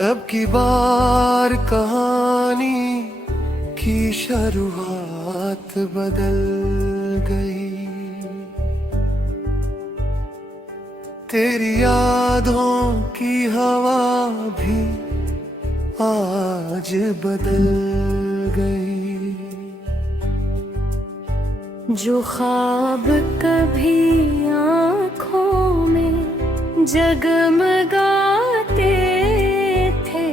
अब की बार कहानी की शुरुआत बदल गई। तेरी यादों की हवा भी आज बदल गई। जो ख्वाब कभी आँखों में जगमगाते थे,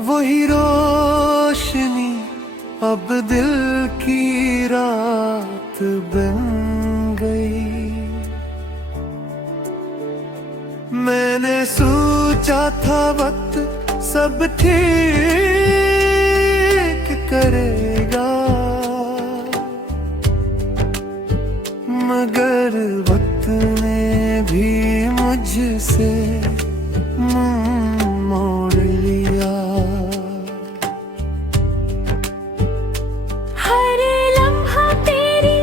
वही रोशनी अब दिल की रात बन गई। मैंने सोचा था वक्त सब ठीक करेगा, मगर वक्त ने भी मुझसे मुंह मोड़ लिया। हर लम्हा तेरी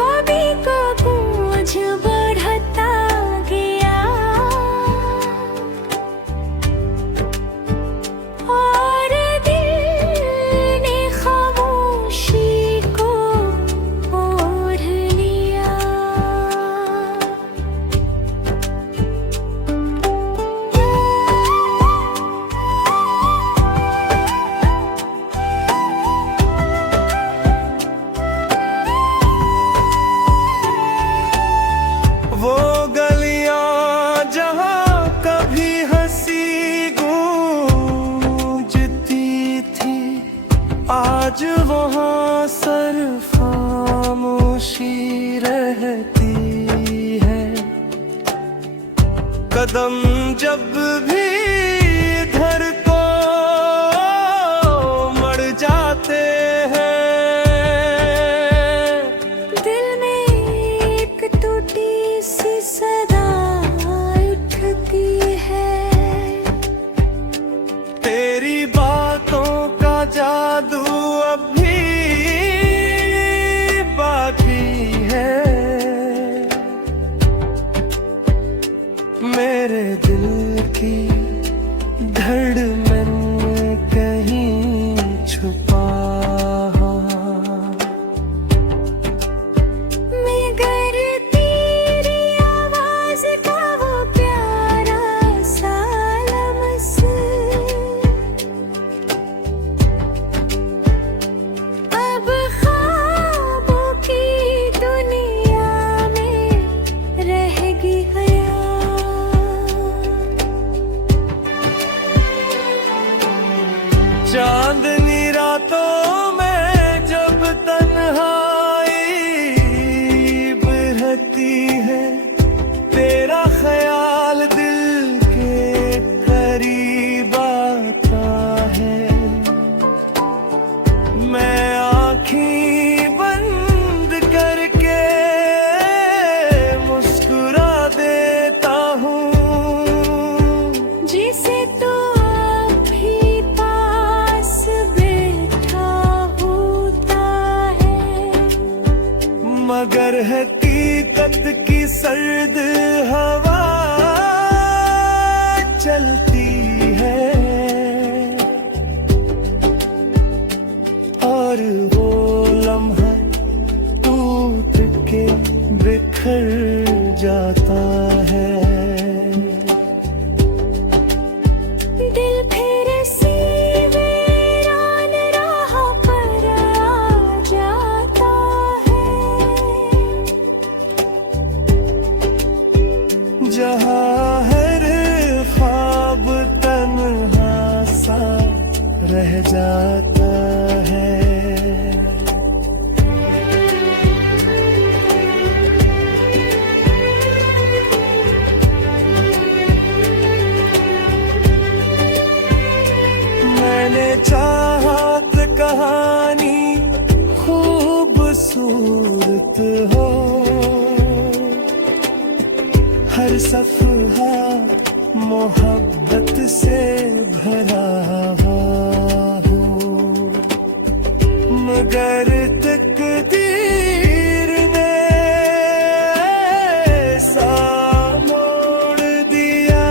कभी का बोझ बढ़ता गया, और दिल ने खामोशी को ओढ़ लिया। वो गलियां जहां कभी हंसी गूंजती थी, आज वहां सिर्फ खामोशी रहती है। कदम जब भी इधर को मड़ जाते हैं, दिल में एक टूटी सी सदा उठती है। तेरी बातों का जादू अब भी बाकी है। मेरे दिल की धड़कन कहीं छुपा, मगर तेरी आवाज का वो प्यारा सा लम्स अब ख्वाबों की दुनिया में रह गया। चांदनी रातों में जब तन्हाई बरहती है, तेरा ख्याल दिल के करीब आता है। मैं आँखें बंद करके मुस्कुरा देता हूँ, जिसे तो अभी पास बैठा होता है, मगर हकीकत की सर्द हवा चलती है। और वो लम्हा टूट के बिखर जाता है। दिल फिर से वीरान राह पर आ जाता है, जहाँ हर ख्वाब तन्हा सा रह जाता है। मैंने चाहत कहानी खूबसूरत हो, हर सफ़हा मोहब्बत से भरा हो, मगर तकदीर ने सा मोड़ दिया।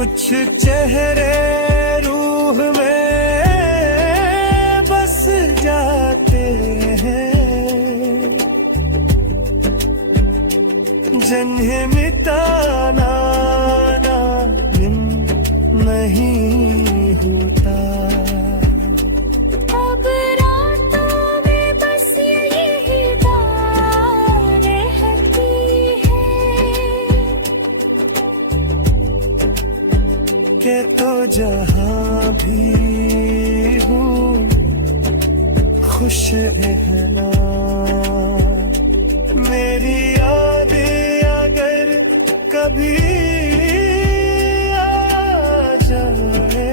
कुछ चेहरे रूह में बस जाते हैं, जिन्हें मिटाना नामुमकिन नहीं होता। अब रातों में बस यही बात रहती है के तो जहां भी हूँ खुश रहना। मेरी यादें अगर कभी आ जाए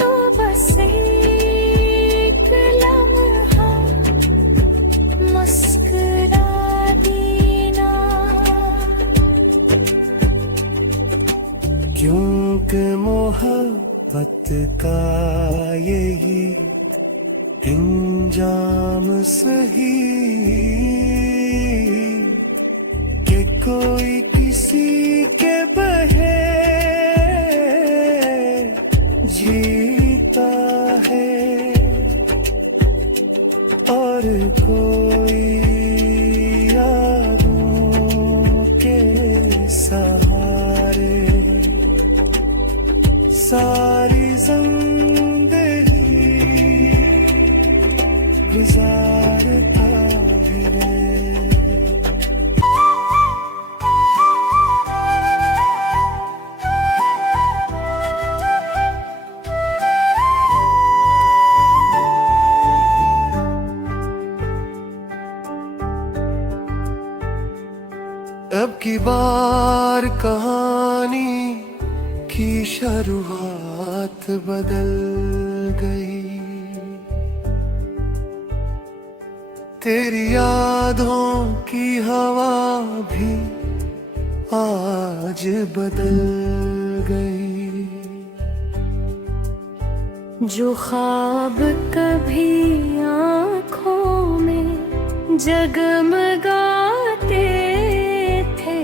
तो बस एक लम्हा मुस्कुरा देना, क्योंकि मोहब्बत का यही इंजाम सही कि कोई किसी के बहे जीता है और कोई यादों के सहारे सारी जिंदगी गुजारता है। अब की बार कहानी की शुरुआत बदल गई, तेरी यादों की हवा भी आज बदल गई। जो ख्वाब कभी आँखों में जगमगाते थे,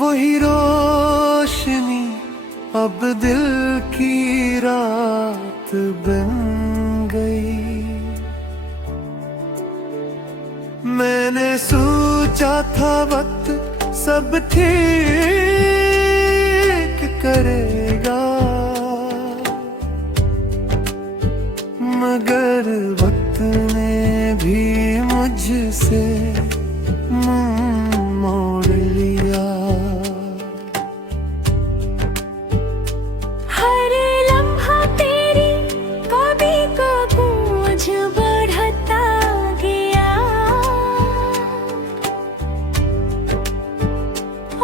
वही रोशनी अब दिल की रात बन गई। मैंने सोचा था वक्त सब ठीक करेगा, मगर वक्त ने भी मुझसे मुंह मोड़ लिया। हर लम्हा तेरी कभी को बोझ बढ़ता गया,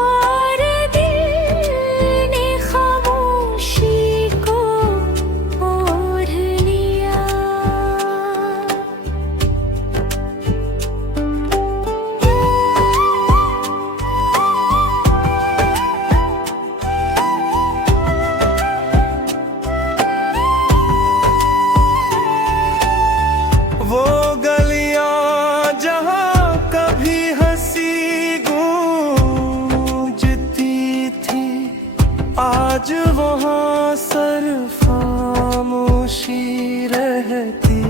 और दिल ने खामोशी को ओढ़ लिया। वो गलियां जहां कभी हंसी गूंजती थी, आज वहां सिर्फ खामोशी रहती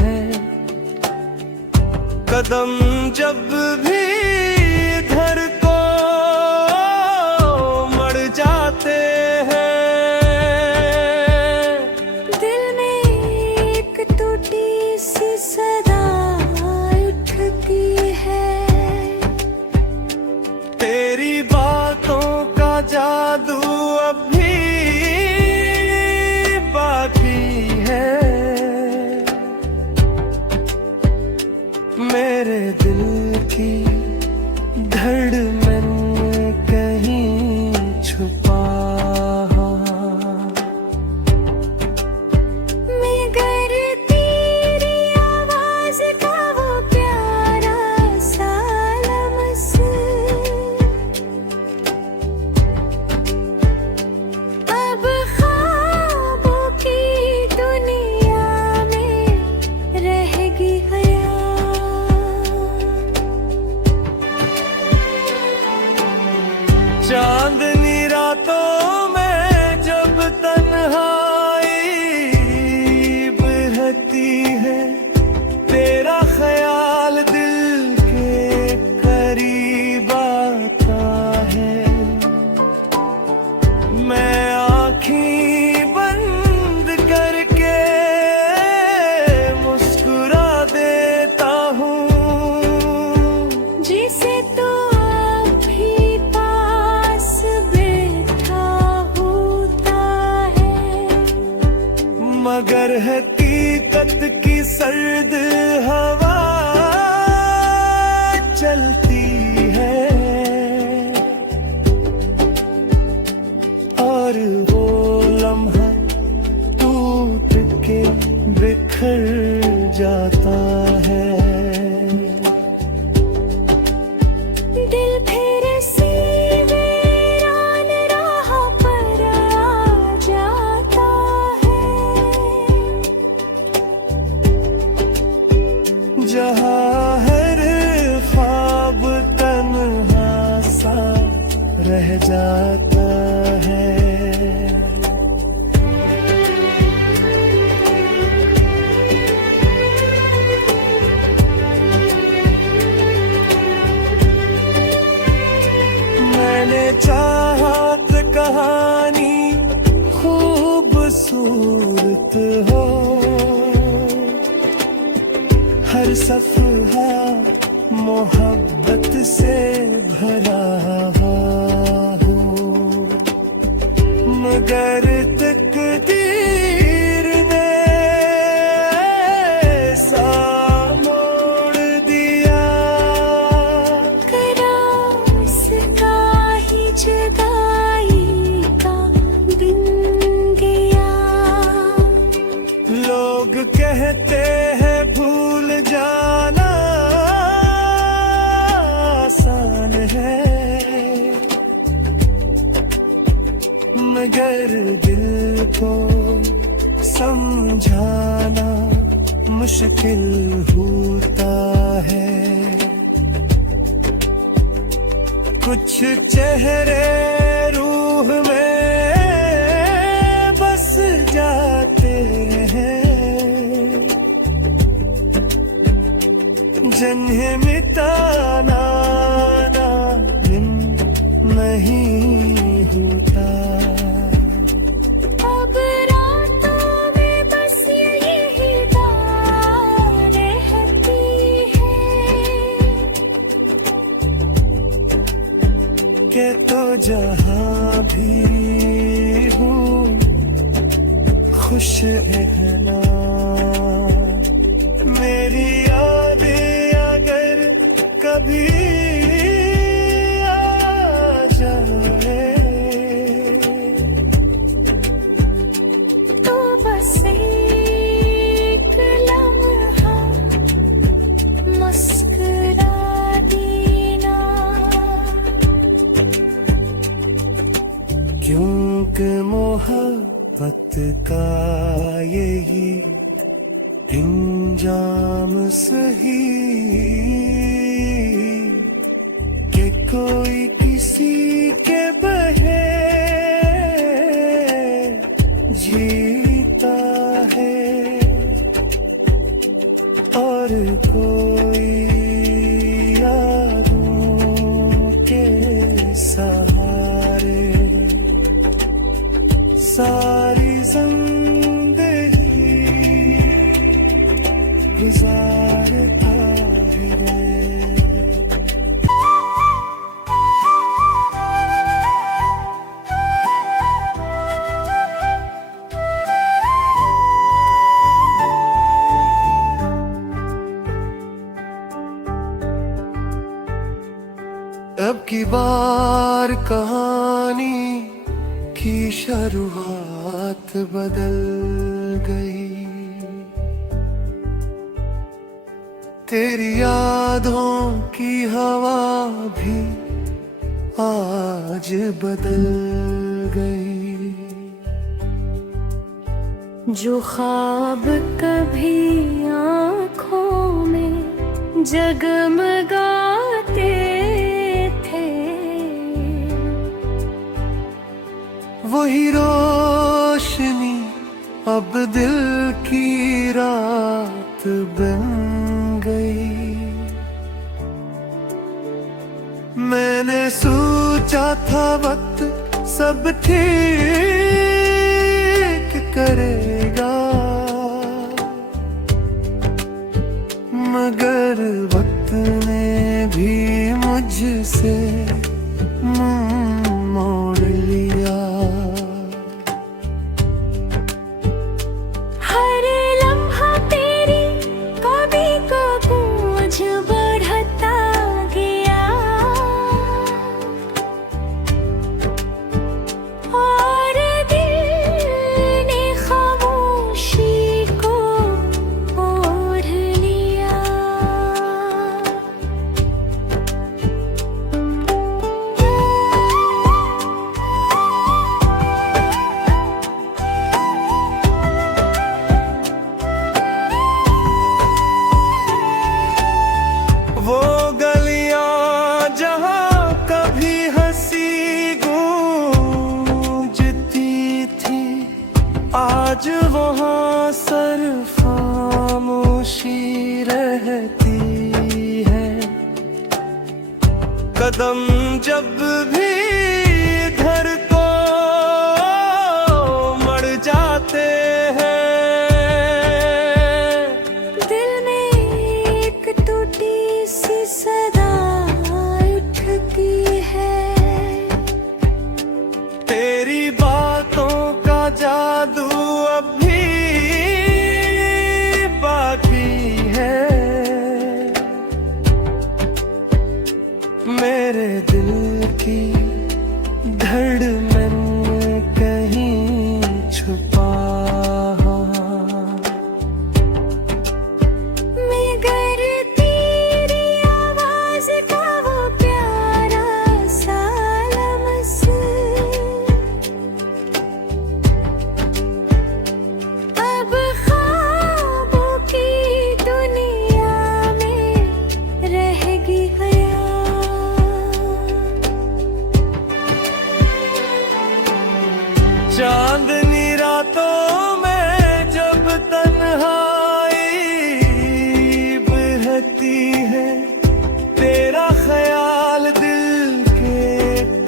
है। कदम जब भी इधर को मड़ जाते हैं, दिल में एक टूटी सी सदा उठती है। तेरी बातों का जादू अब भी बाकी है, मेरे दिल की धड़कन है, तेरा ख्याल दिल के करीब आता है। मैं आँखें बंद करके मुस्कुरा देता हूँ, जिसे तो अभी पास बैठा होता है। मगर हकीकत की सर्द हवा चलती है, और वो लम्हा टूट के बिखर जाता है। दिल फिर से वीरान राह पर आ जाता है, जहाँ हर ख्वाब तन्हा सा रह जाता है। मैंने चाहत कहानी खूबसूरत हो, हर सफ़हा मोहब्बत से भरा हो, मगर तकदीर ने ऐसा मोड़ दिया, करास का ही जुदाई का दिन गया। लोग कहते हैं भूल जाना आसान है, मगर दिल को समझाना मुश्किल होता है। कुछ चेहरे रूह में बस जाते हैं, जिन्हें मिटाना नामुमकिन नहीं होता। अब रातों में बस यही बात रहती है, के तो जहाँ भी हूँ खुश रहना, मेरी यादें अगर कभी आ जाए, तो बस एक लम्हा मुस्कुरा देना। क्योंकि मोहब्बत का यही इंजाम सही, कि कोई किसी के बहे जीता है, और कोई यादों के सहारे सारी जिंदगी गुजारता है। अब की बार कहानी की शुरुआत बदल गई, तेरी यादों की हवा भी आज बदल गई। जो ख्वाब कभी आँखों में जगमगाते थे, वही रोशनी अब दिल की राह बन गई। मैंने सोचा था वक्त सब ठीक करेगा, मगर वक्त ने भी मुझसे मुंह मोड़ लिया। हर लम्हा तेरी कभी को बोझ बढ़ता गया, और दिल ने खामोशी को ओढ़ लिया। वो गलियां जहां कभी हंसी गूंजती थी, आज वहां सिर्फ खामोशी रहती है। कदम जब भी इधर को मड़ जाते हैं, दिल में एक टूटी सी सदा उठती है। तेरी बातों का जादू अब भी बाकी है। मेरे दिल की धड़कन कहीं छुपा, मगर तेरी आवाज का वो प्यारा सा लम्स अब ख्वाबों की दुनिया में रह गया। चांदनी रातों में जब तन्हाई बहती है, तेरा ख्याल दिल के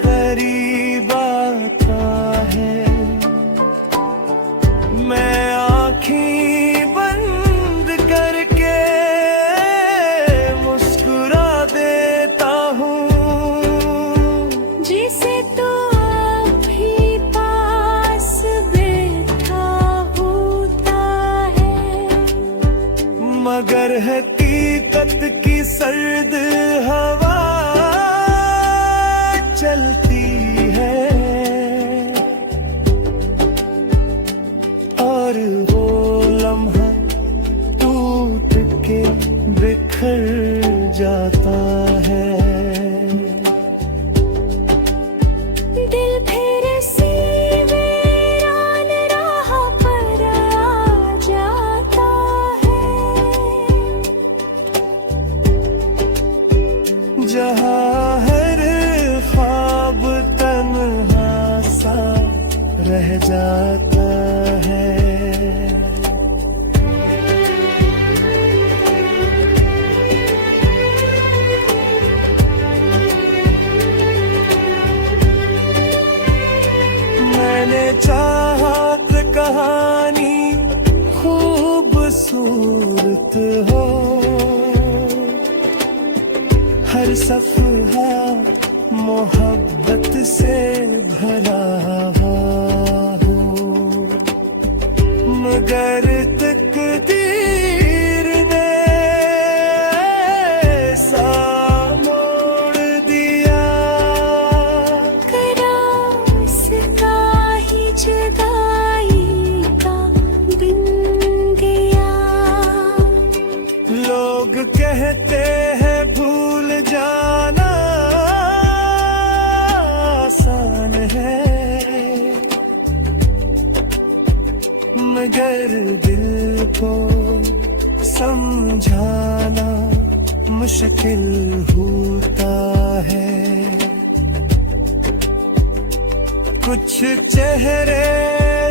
करीब आता है। मैं आँखें बंद करके मुस्कुरा देता हूँ, जिसे तो अभी पास बैठा होता है, मगर हकीकत की सर्द हवा चलती है। और वो लम्हा टूट के बिखर जाता है। दिल फिर से वीरान राह पर आ जाता है, जहाँ हर ख्वाब तन्हा सा रह जाता है। मैंने चाहत कहानी खूबसूरत हो, हर सफ़हा मोहब्बत से भरा हो, मगर तकदीर ने ऐसा मोड़ दिया। रास्ता ही जुदाई का बन गया। लोग कहते हैं भूल जाना आसान है, मगर दिल को समझाना मुश्किल होता है। कुछ चेहरे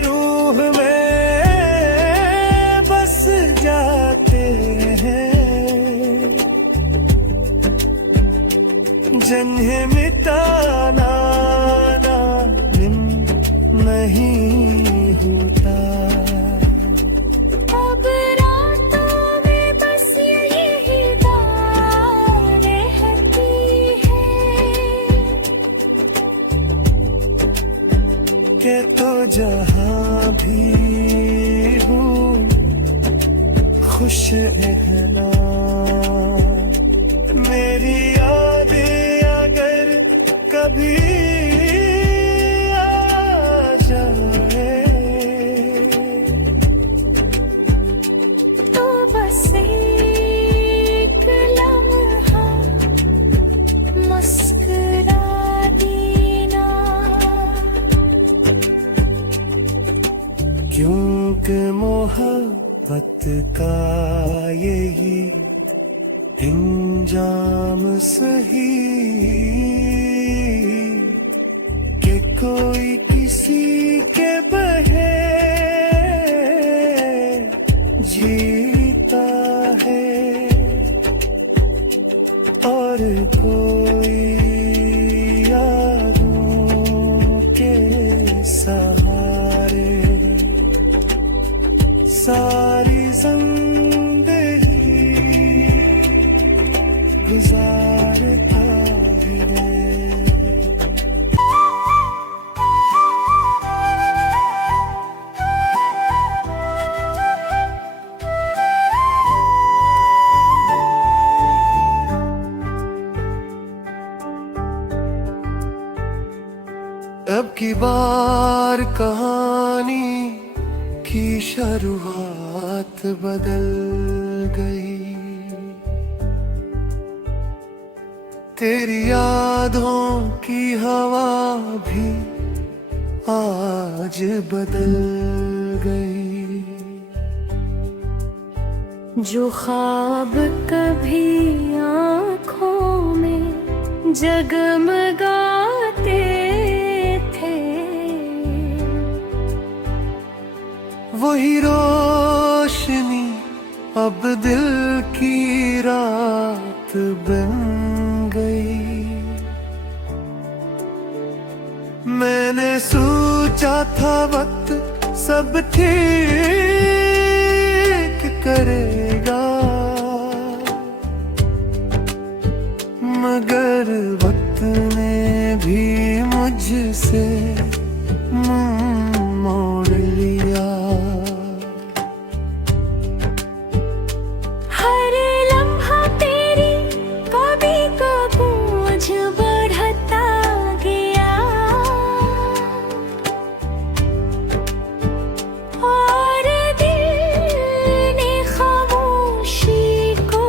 रूह में बस जाते जिन्हें मिटाना नामुमकिन नहीं होता। अब रातों में बस यही बात रहती है के तो जहाँ भी हूँ खुश रहना। मेरी यादें अगर कभी आ जाए तो बस एक लम्हा मुस्कुरा देना। क्योंकि मोहब्बत का यही इंजाम सही कि कोई किसी के बहे जीता है और कोई यादों के सहारे सारी जिंदगी गुजारता है। अब की बार कहानी की शुरुआत बदल गई। तेरी यादों की हवा भी आज बदल गई। जो ख्वाब कभी आँखों में जगमगाते थे वही रोशनी अब दिल की रात बन गई। मैंने सोचा था वक्त सब ठीक करेगा मगर वक्त ने भी मुझसे मुंह मोड़ लिया। हर लम्हा तेरी कभी का बोझ बढ़ता गया और दिल ने खामोशी को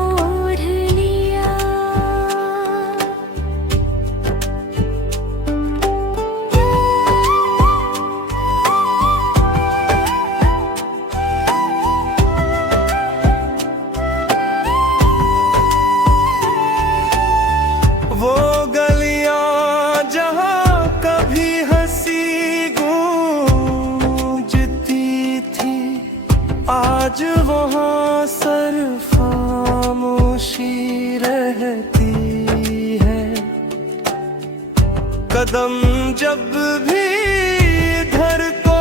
ओढ़ लिया। वो गलियां जहां कभी हंसी गूंजती थी आज वहां सिर्फ खामोशी रहती है। कदम जब भी इधर को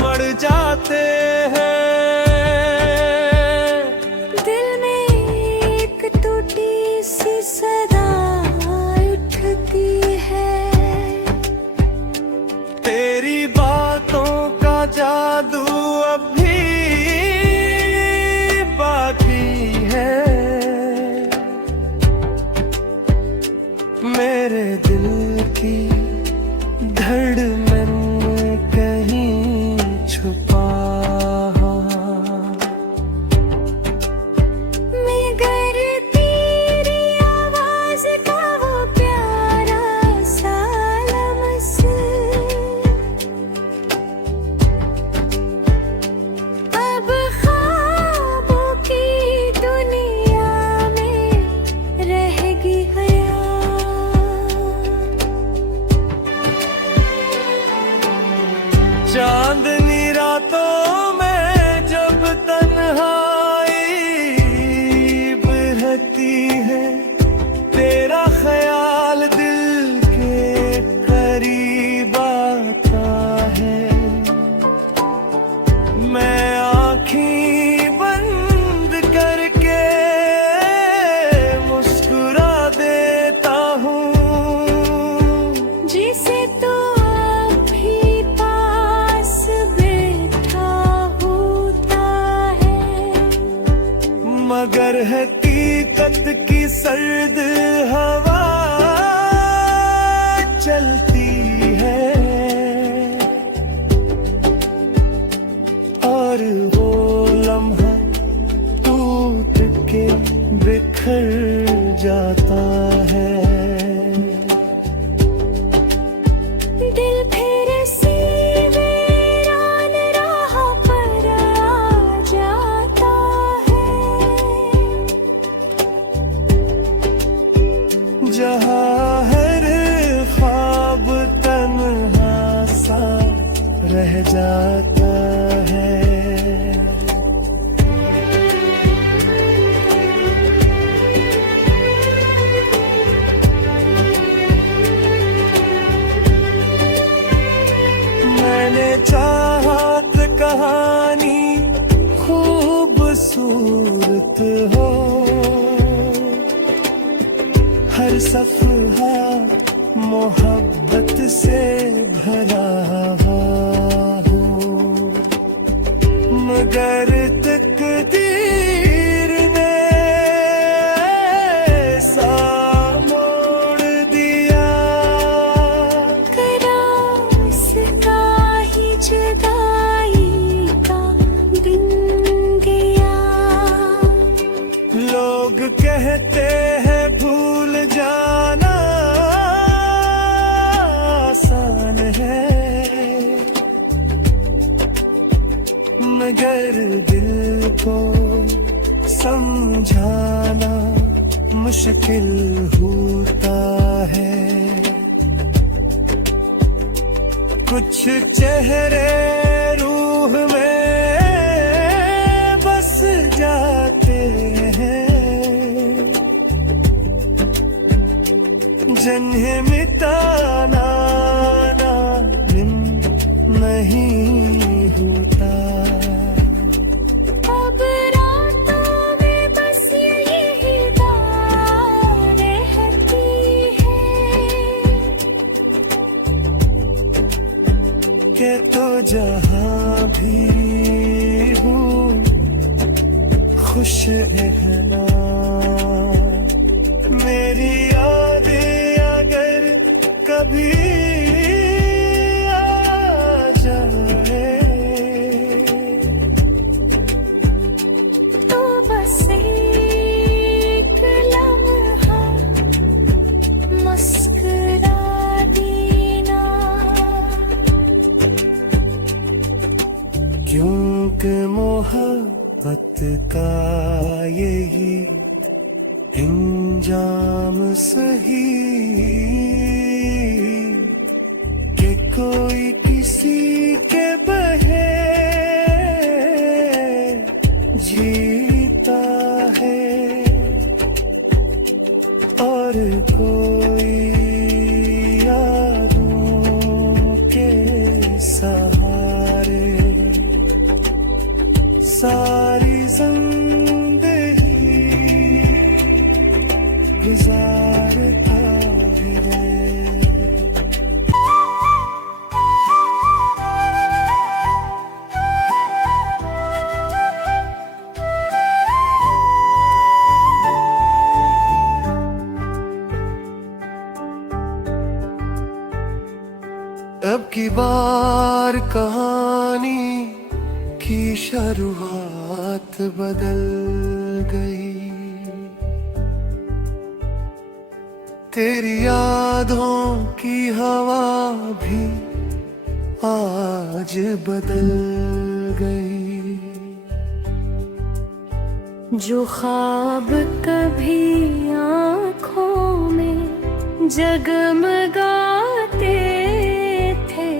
मड़ जाते हैं दिल में एक टूटी सी सदा उठती है। तेरी बातों का जादू अब भी बाकी है। मेरे दिल की आँखें बंद करके मुस्कुरा देता हूँ, जिसे तो अभी पास बैठा होता है। मगर हकीकत की सर्द हवा चलती है, और वो लम्हा टूट के बिखर जाता है। दिल फिर से वीरान राह पर आ जाता है, जहाँ हर ख्वाब तन्हा सा रह जाता है। मैंने चाहत कहानी खूबसूरत हो, हर सफ़हा मोहब्बत से भरा हो, मगर तकदीर ने ऐसा मोड़ दिया, रास्ता ही जुदाई का बिन गया। लोग कहते हैं भूल जाना आसान है, मगर दिल को समझाना मुश्किल होता है। कुछ चेहरे रूह में बस जाते हैं, जिन्हें मिटाना नामुमकिन नहीं होता। अब रातों में बस यही बात रहती है, के तो जहाँ भी हूँ खुश रहना, मेरी यादें अगर कभी आ जाए, तो बस एक लम्हा मुस्कुरा देना, क्योंकि मोहब्बत का यही इंजाम सही, कि कोई किसी के बहे जीता है, और कोई यादों के सहारे सारी जिंदगी गुजारता है। अब की बार कहानी की शुरुआत बदल गई, तेरी यादों की हवा भी आज बदल गई। जो ख्वाब कभी आँखों में जगमगाते थे,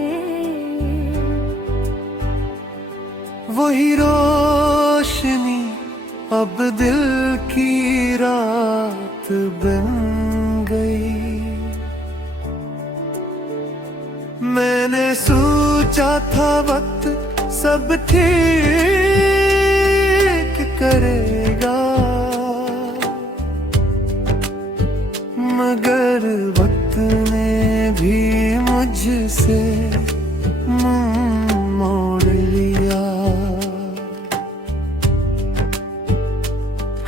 वही रोशनी अब दिल की रात बन गई। मैंने सोचा था वक्त सब ठीक करेगा, मगर वक्त ने भी मुझसे मुंह मोड़ लिया।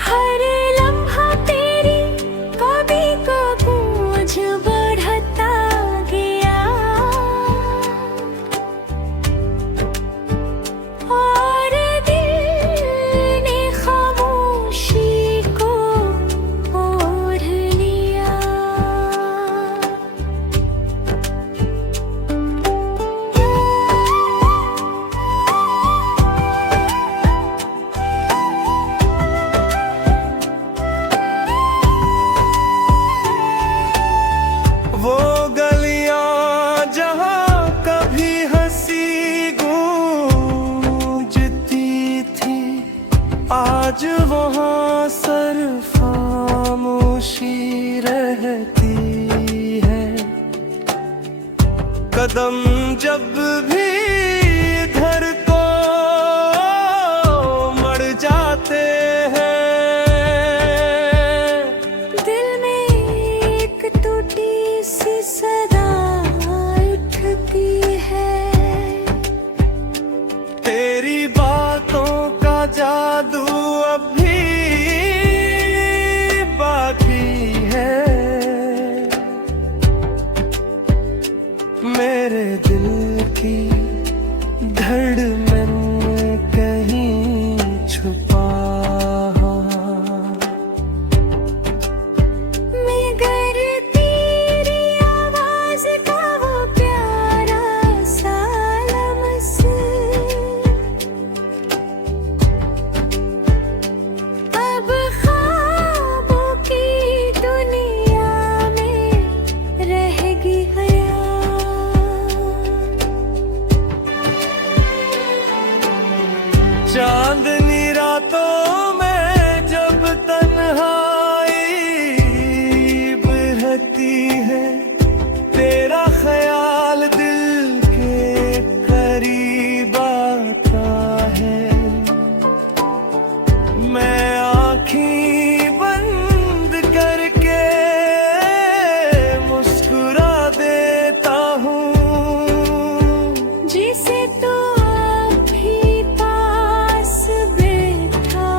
हर लम्हा तेरी कभी को बोझ बढ़ता गया, और दिल ने खामोशी को ओढ़ लिया। वो गलियां जहां कभी हंसी गूंजती थी, आज वहां सिर्फ खामोशी रहती है। कदम जब भी इधर को मड़ जाते हैं, दिल में एक टूटी सी सदा उठती है। तेरी बातों का जादू अब भी बाकी है। मेरे दिल की धड़कन कहीं छुपा, मगर तेरी आवाज का वो प्यारा सा लम्स अब ख्वाबों की दुनिया में रह गया। चांदनी रातों में जब तन्हाई बरहती है, तेरा ख्याल दिल के करीब आता है। मैं आँखें बंद करके मुस्कुरा देता हूँ, जिसे तो भी पास बैठा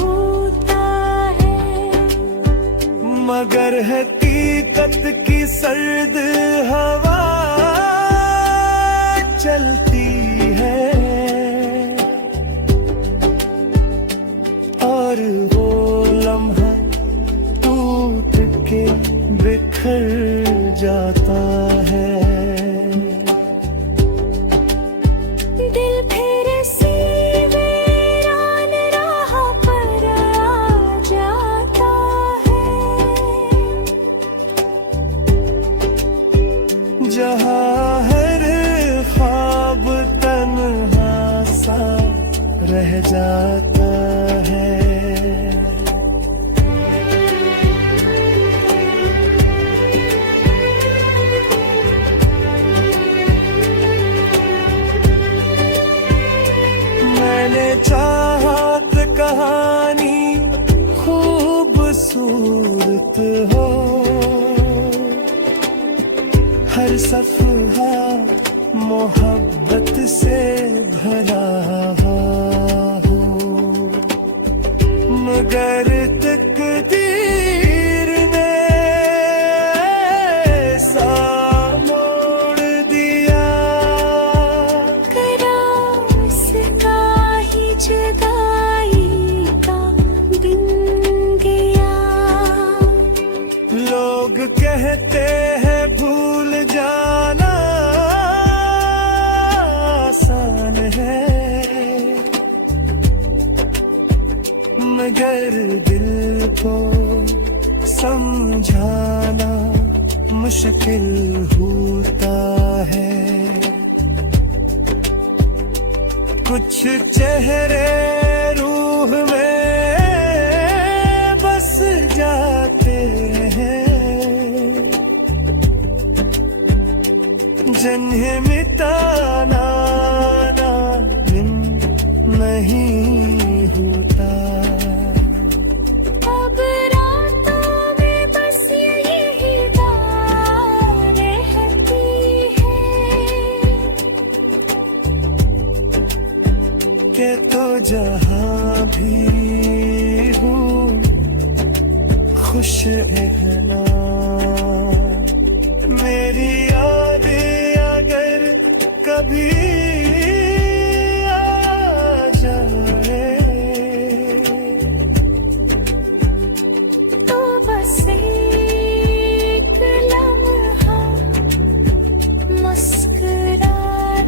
होता है, मगर हकीकत की सर्द हवा चलती है। और वो लम्हा टूट के बिखर जाता है। दिल फिर से वीरान राह पर आ जाता है। जहाँ हर ख्वाब तन्हा सा रह जाता है। मैंने चाहत कहानी खूबसूरत हो, हर सफ़हा मोहब्बत से भरा हो, मगर तकदीर ने सा मोड़ दिया। करास का ही जुदाई का दिन गया। लोग कहते हैं भूल जाना आसान है, मगर दिल को समझाना मुश्किल होता है। कुछ चेहरे रूह में बस जाते हैं, जिन्हें मिटाना नामुमकिन नहीं होता। अब रातों में बस यही बात रहती है के तो जहां भी हूँ खुश है ना। मेरी याद अगर कभी आ जाए तो बस एक लम्हा मुस्कुरा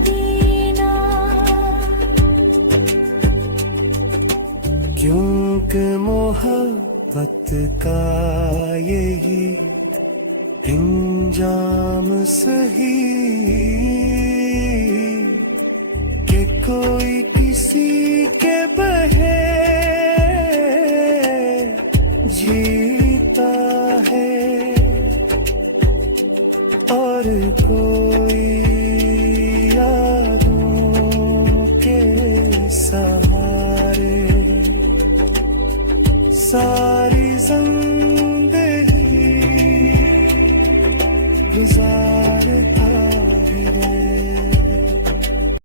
देना। क्योंकि मोहब्बत का यही इंजाम सही कि कोई किसी के बहे जीता है और कोई यादों के सहारे सारी जिंदगी